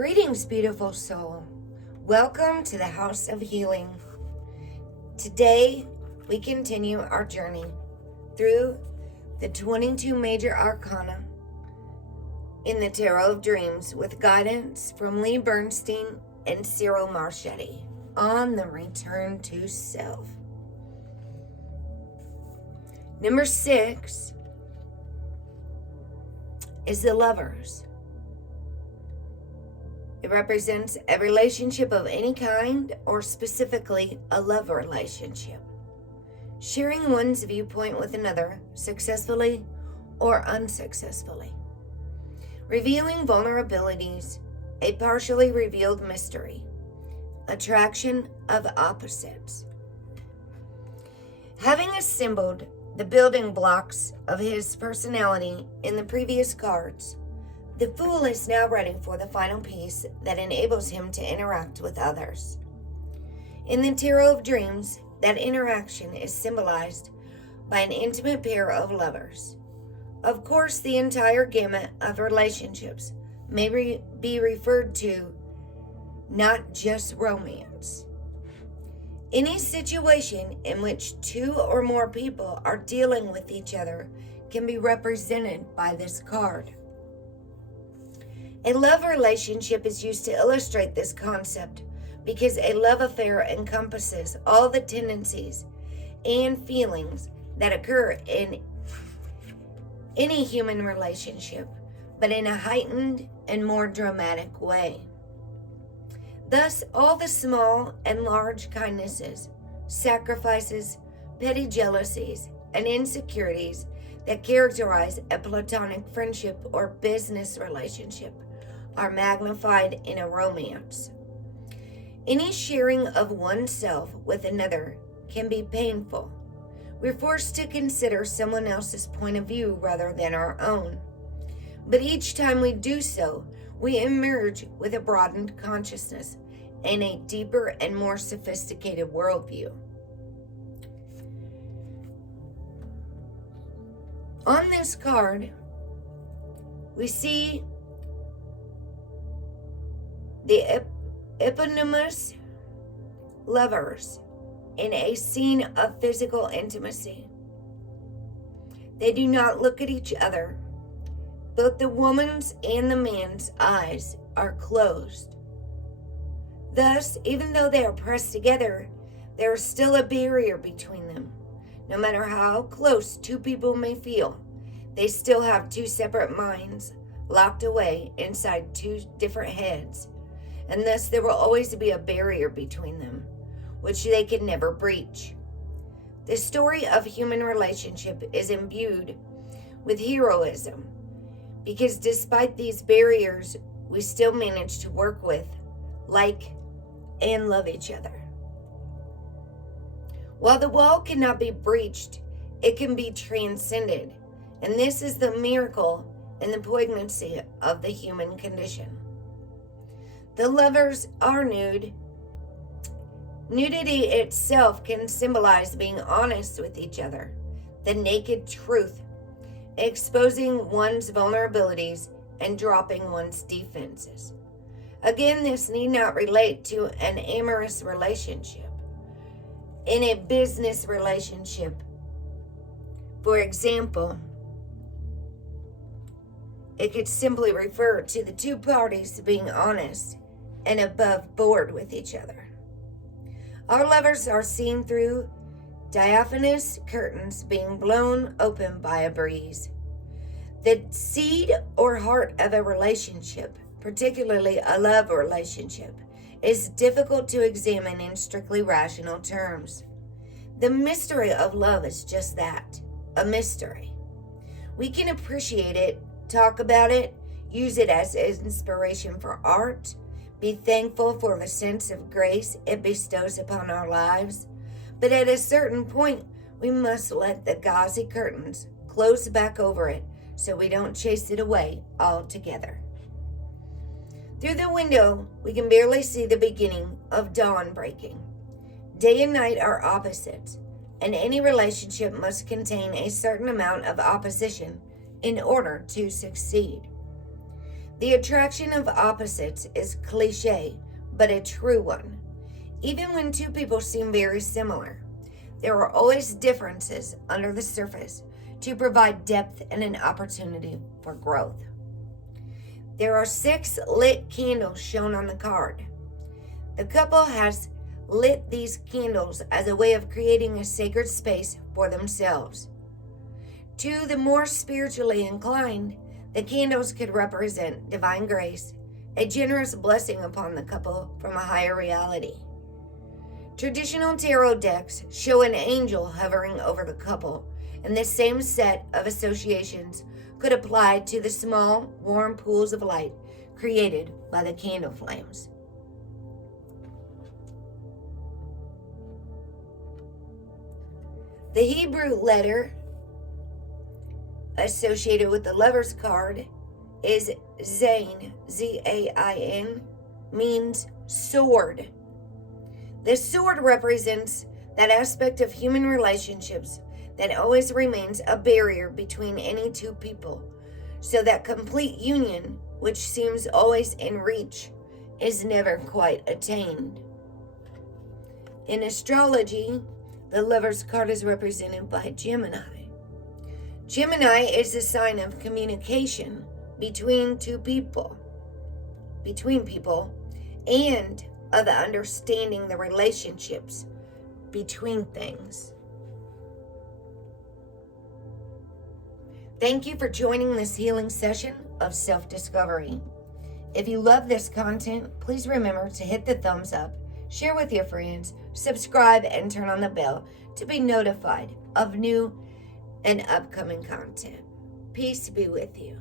Greetings, beautiful soul. Welcome to the House of Healing. Today, we continue our journey through the 22 major arcana in the Tarot of Dreams with guidance from Lee Bernstein and Cyril Marchetti on the return to self. Number 6 is the Lovers. It represents a relationship of any kind, or specifically a love relationship. Sharing one's viewpoint with another, successfully or unsuccessfully. Revealing vulnerabilities, a partially revealed mystery. Attraction of opposites. Having assembled the building blocks of his personality in the previous cards, the Fool is now ready for the final piece that enables him to interact with others. In the Tarot of Dreams, that interaction is symbolized by an intimate pair of lovers. Of course, the entire gamut of relationships may be referred to, not just romance. Any situation in which two or more people are dealing with each other can be represented by this card. A love relationship is used to illustrate this concept because a love affair encompasses all the tendencies and feelings that occur in any human relationship, but in a heightened and more dramatic way. Thus, all the small and large kindnesses, sacrifices, petty jealousies, and insecurities that characterize a platonic friendship or business relationship are magnified in a romance. Any sharing of oneself with another can be painful. We're forced to consider someone else's point of view rather than our own. But each time we do so, we emerge with a broadened consciousness and a deeper and more sophisticated worldview. On this card, we see the eponymous lovers in a scene of physical intimacy. They do not look at each other. Both the woman's and the man's eyes are closed. Thus, even though they are pressed together, there is still a barrier between them. No matter how close two people may feel, they still have two separate minds locked away inside two different heads. And thus there will always be a barrier between them, which they can never breach. The story of human relationship is imbued with heroism, because despite these barriers, we still manage to work with, like, and love each other. While the wall cannot be breached, it can be transcended, and this is the miracle and the poignancy of the human condition. The lovers are nude. Nudity itself can symbolize being honest with each other, the naked truth, exposing one's vulnerabilities and dropping one's defenses. Again, this need not relate to an amorous relationship. In a business relationship, for example, it could simply refer to the two parties being honest and above board with each other. Our lovers are seen through diaphanous curtains being blown open by a breeze. The seed or heart of a relationship, particularly a love relationship, is difficult to examine in strictly rational terms. The mystery of love is just that, a mystery. We can appreciate it, talk about it, use it as inspiration for art, be thankful for the sense of grace it bestows upon our lives. But at a certain point, we must let the gauzy curtains close back over it so we don't chase it away altogether. Through the window, we can barely see the beginning of dawn breaking. Day and night are opposites, and any relationship must contain a certain amount of opposition in order to succeed. The attraction of opposites is cliche, but a true one. Even when two people seem very similar, there are always differences under the surface to provide depth and an opportunity for growth. There are 6 lit candles shown on the card. The couple has lit these candles as a way of creating a sacred space for themselves. To the more spiritually inclined, the candles could represent divine grace, a generous blessing upon the couple from a higher reality. Traditional tarot decks show an angel hovering over the couple, and this same set of associations could apply to the small, warm pools of light created by the candle flames. The Hebrew letter associated with the Lover's card is Zain, Z-A-I-N, means sword. The sword represents that aspect of human relationships that always remains a barrier between any two people, so that complete union, which seems always in reach, is never quite attained. In astrology, the Lover's card is represented by Gemini. Gemini is a sign of communication between people, and of understanding the relationships between things. Thank you for joining this healing session of self-discovery. If you love this content, please remember to hit the thumbs up, share with your friends, subscribe, and turn on the bell to be notified of new and upcoming content. Peace be with you.